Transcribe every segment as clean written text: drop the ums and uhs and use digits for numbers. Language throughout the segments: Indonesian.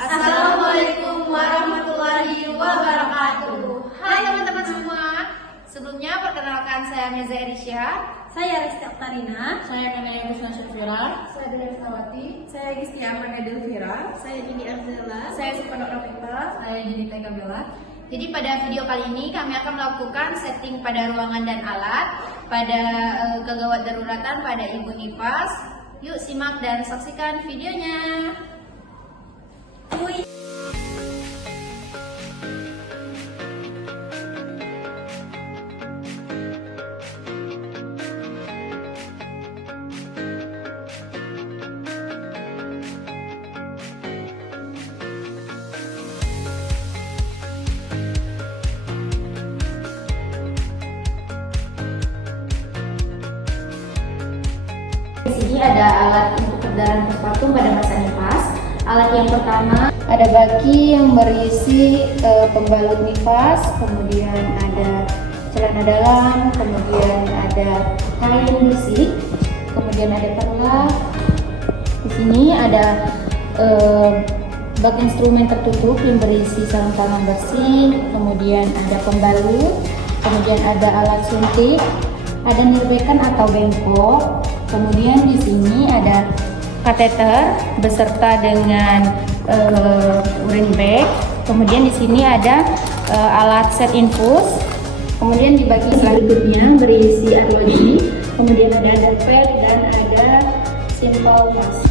Assalamualaikum warahmatullahi wabarakatuh. Hai teman-teman semua. Sebelumnya perkenalkan saya Meza Erisha. Saya Rizky Oktarina. Saya Kamelia Rusna Syafira. Saya Dewi Sawati. Saya Rizky Amanda Delvira. Saya Dini Arzela. Saya Supano Novita. Saya Jenita Kabela. Jadi pada video kali ini kami akan melakukan setting pada ruangan dan alat pada kegawat daruratan pada Ibu Nifas. Yuk simak dan saksikan videonya. Di sini ada alat untuk perdarahan postpartum pada masa nifas. Alat yang pertama ada baki yang berisi pembalut nifas, kemudian ada celana dalam, kemudian ada kain bersih, kemudian ada perlak. Di sini ada bak instrumen tertutup yang berisi sarung tangan bersih, kemudian ada pembalut, kemudian ada alat suntik, ada nirbekan atau bengkok. Kemudian di sini ada kateter beserta dengan urine bag. Kemudian di sini ada alat set infus. Kemudian di bagian selanjutnya berisi arloji. Kemudian ada pad dan ada simple mask.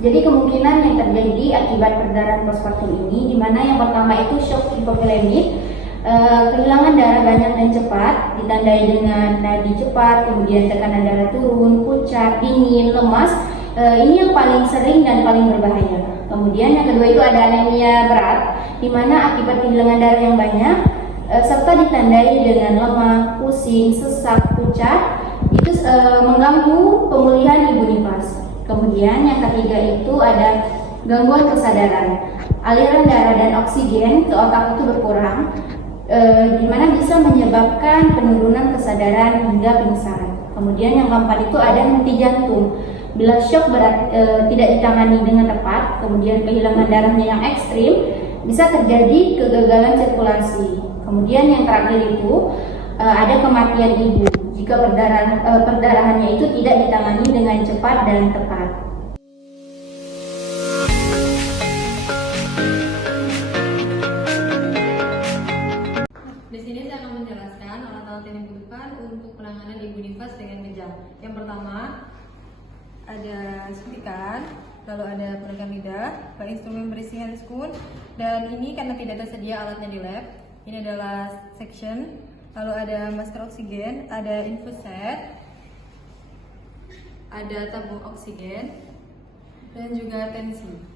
Jadi kemungkinan yang terjadi akibat perdarahan postpartum ini, di mana yang pertama itu shock hipovolemik, kehilangan darah banyak dan cepat, ditandai dengan nadi cepat, kemudian tekanan darah turun, pucat, dingin, lemas. Ini yang paling sering dan paling berbahaya. Kemudian yang kedua itu ada anemia berat, di mana akibat kehilangan darah yang banyak, serta ditandai dengan lemah, pusing, sesak, pucat, itu mengganggu pemulihan ibu nifas. Kemudian yang ketiga itu ada gangguan kesadaran, aliran darah dan oksigen ke otak itu berkurang, di mana bisa menyebabkan penurunan kesadaran hingga pingsan. Kemudian yang keempat itu ada henti jantung. Bila shock berat tidak ditangani dengan tepat, kemudian kehilangan darahnya yang ekstrim, bisa terjadi kegagalan sirkulasi. Kemudian yang terakhir itu ada kematian ibu jika perdarahannya itu tidak ditangani dengan cepat dan tepat. Di sini saya akan menjelaskan alat-alat yang dibutuhkan untuk penanganan ibu nifas dengan kejang. Yang pertama ada suntikan, lalu ada peregang lidah, instrumen berisi handscoon, dan ini karena tidak tersedia alatnya di lab. Ini adalah section. Lalu ada masker oksigen, ada infus set, ada tabung oksigen, dan juga tensi.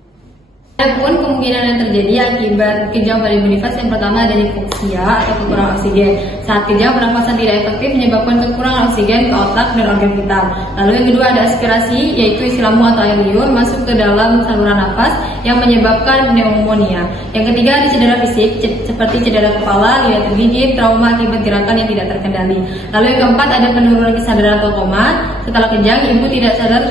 Adapun kemungkinan yang terjadi akibat kejang pada ibu nifas, yang pertama ada hipoksia atau kekurangan oksigen. Saat kejang, pernafasan tidak efektif menyebabkan kekurangan oksigen ke otak dan organ vital. Lalu yang kedua ada aspirasi, yaitu isi lambung atau air liur masuk ke dalam saluran nafas yang menyebabkan pneumonia. Yang ketiga ada cedera fisik seperti cedera kepala, liat tergigit, trauma akibat gerakan yang tidak terkendali. Lalu yang keempat ada penurunan kesadaran atau koma. Setelah kejang, ibu tidak sadar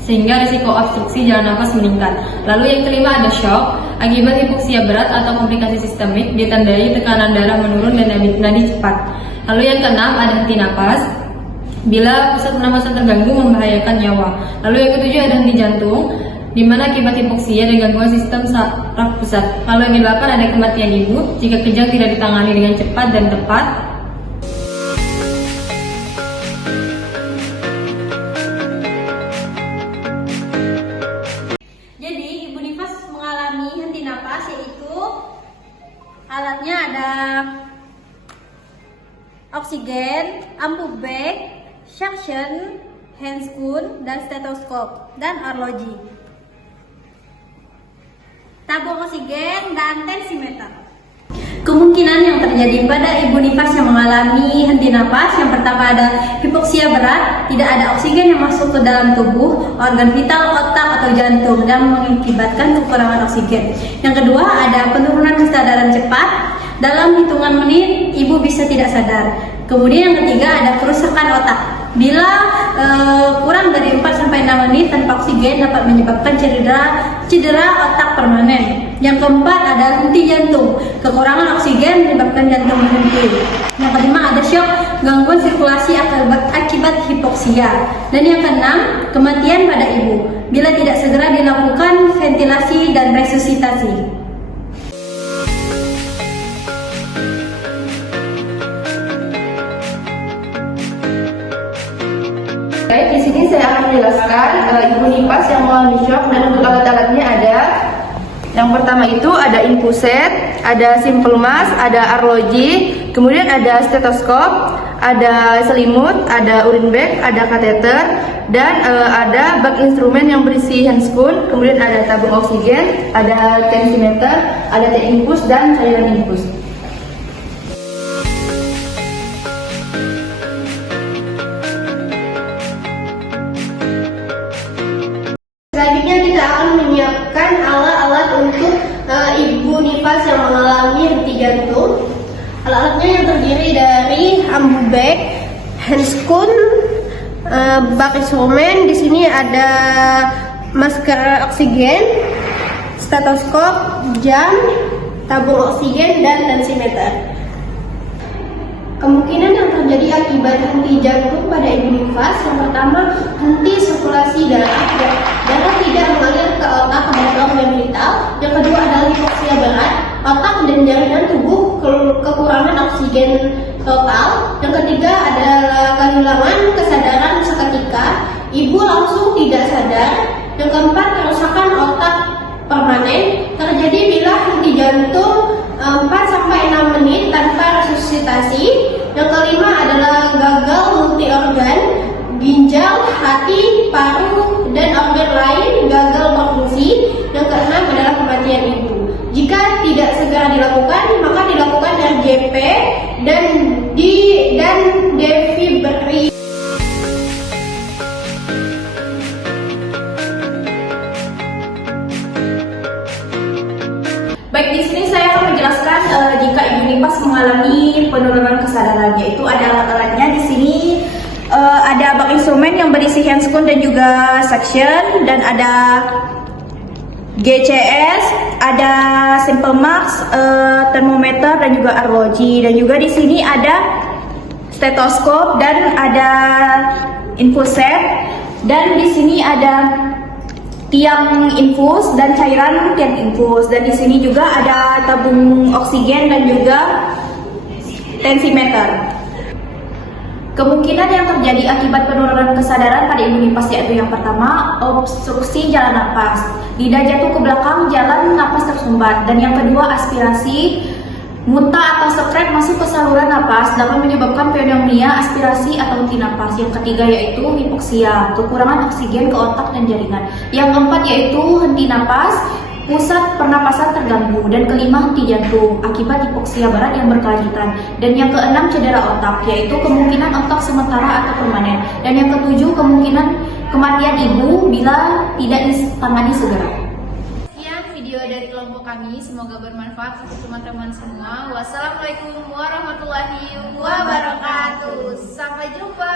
sehingga risiko obstruksi jalan nafas meningkat. Lalu yang kelima ada shock akibat hipoksia berat atau komplikasi sistemik, ditandai tekanan darah menurun dan nadi cepat. Lalu yang keenam ada henti nafas bila pusat pernafasan terganggu membahayakan nyawa. Lalu yang ketujuh ada henti jantung, di mana akibat hipoksia dan gangguan sistem saraf pusat. Lalu yang kedelapan ada kematian ibu jika kejang tidak ditangani dengan cepat dan tepat. Jadi ibu nifas mengalami henti napas, yaitu alatnya ada oksigen, ambu bag, suction, handscoon, dan stetoskop, dan arloji, tabung oksigen, dan tensimeter. Kemungkinan yang terjadi pada ibu nifas yang mengalami henti napas, yang pertama ada hipoksia berat, tidak ada oksigen yang masuk ke dalam tubuh, organ vital, otak atau jantung dan mengakibatkan kekurangan oksigen. Yang kedua ada penurunan kesadaran cepat, dalam hitungan menit ibu bisa tidak sadar. Kemudian yang ketiga ada kerusakan otak. Bila kurang dari 4-6 menit tanpa oksigen dapat menyebabkan cedera otak permanen. Yang keempat ada henti jantung. Kekurangan oksigen menyebabkan jantung berhenti. Yang kelima ada syok, gangguan sirkulasi akibat hipoksia. Dan yang keenam, kematian pada ibu bila tidak segera dilakukan ventilasi dan resusitasi. Baik, di sini saya akan menjelaskan ibu nifas yang mengalami shock, dan untuk alat-alatnya ada. Yang pertama itu ada infuset, ada simple mask, ada arloji, kemudian ada stetoskop, ada selimut, ada urine bag, ada kateter, dan ada bak instrumen yang berisi handscoon, kemudian ada tabung oksigen, ada tensimeter, ada teh infus dan cairan infus. Selanjutnya kita akan menyiapkan alat-alat untuk ibu nifas yang mengalami henti jantung. Alat-alatnya yang terdiri dari ambu bag, handscoon, bak instrumen. Di sini ada masker oksigen, stetoskop, jam, tabung oksigen dan tensimeter. Kemungkinan yang terjadi akibat henti jantung pada ibu nifas, yang pertama henti sirkulasi darah tidak mengalir ke otak dan organ vital. Yang kedua adalah hipoksia berat, otak dan jaringan tubuh kekurangan oksigen total. Yang ketiga adalah kehilangan kesadaran seketika, ibu langsung tidak sadar. Yang keempat, kerusakan otak permanen terjadi bila henti jantung 4-6 menit tanpa resusitasi. Yang kelima adalah gagal multi organ, ginjal, hati, paru, dan organ lain gagal berfungsi. Yang keenam adalah kematian ibu. Jika tidak segera dilakukan, maka dilakukan RJP dan defibrillasi. Baik, di sini saya akan menjelaskan jika ibu nifas mengalami penurunan kesadaran, yaitu ada alat-alatnya. Di sini ada bak instrumen yang berisi handscoon dan juga suction, dan ada GCS, ada simple mask, termometer dan juga arloji, dan juga di sini ada stetoskop dan ada infuset, dan di sini ada tiang infus dan cairan tiang infus, dan di sini juga ada tabung oksigen dan juga tensimeter. Kemungkinan yang terjadi akibat penurunan kesadaran pada ibu nifas yaitu yang pertama, obstruksi jalan napas, lidah jatuh ke belakang, jalan napas tersumbat, dan yang kedua aspirasi, muntah atau sekret masuk ke saluran napas dapat menyebabkan pneumonia, aspirasi atau henti napas. Yang ketiga yaitu hipoksia, kekurangan oksigen ke otak dan jaringan. Yang keempat yaitu henti napas, pusat pernapasan terganggu, dan kelima henti jantung akibat hipoksia berat yang berkelanjutan, dan yang keenam cedera otak, yaitu kemungkinan otak sementara atau permanen, dan yang ketujuh kemungkinan kematian ibu bila tidak ditangani segera. Sekian video dari kelompok kami, semoga bermanfaat untuk teman-teman semua. Wassalamualaikum warahmatullahi wabarakatuh. Sampai jumpa.